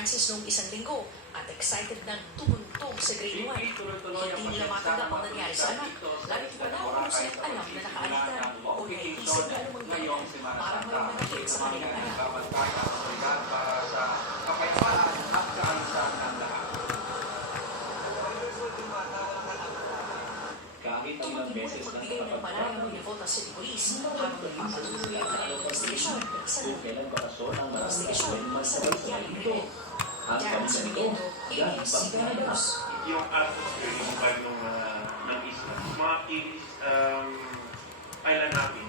Francis noong isang linggo at excited na tumuntog sa grade 1. Hindi nila matanggap ang nangyari sa anak. Lalo pa na kung silang alam na nakaalitan o naiisip na anumang dahilan para may manakit sa kanilang anak. Tungkol din muli pagbigay ng panayam ng Navotas City Police habang nagpapatuloy ang kanilang investigasyon sa investigasyon sa nangyaring krimen. Diyan sa Bigendo, ABS-CBN News. Yung atmosphere, yung vibe ng isla. Mga kilis, island natin,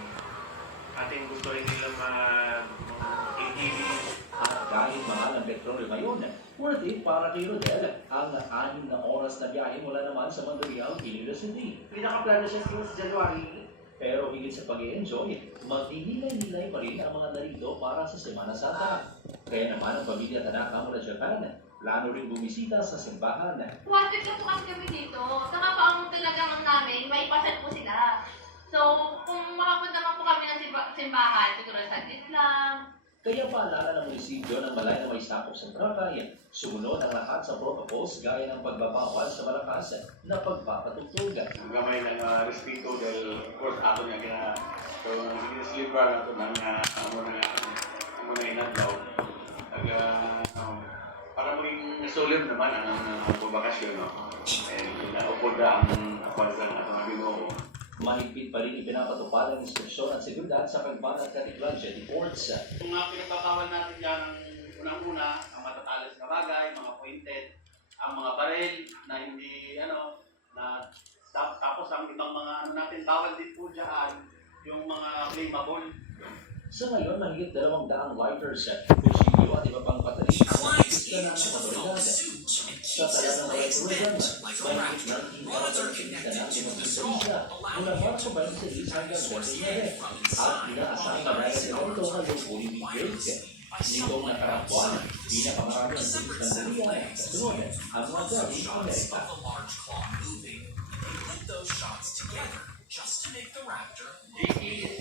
ating gusto rin nila mag-inhibit. At kahit mahal ang petrolyo ngayon, worth it para kay Rodel ang 6 na oras na biyahe mula naman sa Mandaluyong, Iloilo City. Pinaka-plano siya sa January. Pero higit sa pag-i-enjoy, magninilay-nilay pa rin ang mga narito para sa Semana Santa. Kaya naman ang pamilya Tanaka mula Japan, plano rin bumisita sa simbahan. Wanted na po kami dito. Saka pa ang talagang namin, maipasal po sila. So, kung makapunta man po kami ng simbahan, siguro sa Islam. Kaya paalala ng munisipyo ng Malay na may sakop sa Boracay, sumunod ang lahat sa protocols gaya ng pagbabawal sa malakas na pagpapatugtog. Ang gamay ng respeto dahil, of course, ato niya kina sinislibar nato ng amo na inadlaw. Para maging solemn naman ang pagbakasyon, no? And naupod na ang kapansan at mga Ginoo. Mahigpit pa rin ipinapatupad ang instruksyon at seguridad sa Pagban at Katiklan Jetty Ports. Kung pinagbabawal natin dyan ang unang-una, ang matatalas na bagay, mga pointed, ang mga baril na hindi, na tapos ang ibang mga natin, bawal din po dyan, yung mga flammable. Sa ngayon, mahigit 200 lighters, kutsilyo at iba pang patalis ang nakikita na ng otoridad. Sa talagang restoran, mahigit 19 na demonstrasya mula Marso 26 hanggang 29 at inaasahan na dahil nito hanggang Olympic Games. Nitong nakarang buwan, pinakamarami ang tulis ng Korea sa sunod ang mga galing Amerika. Those shots together just to make the Raptor. JP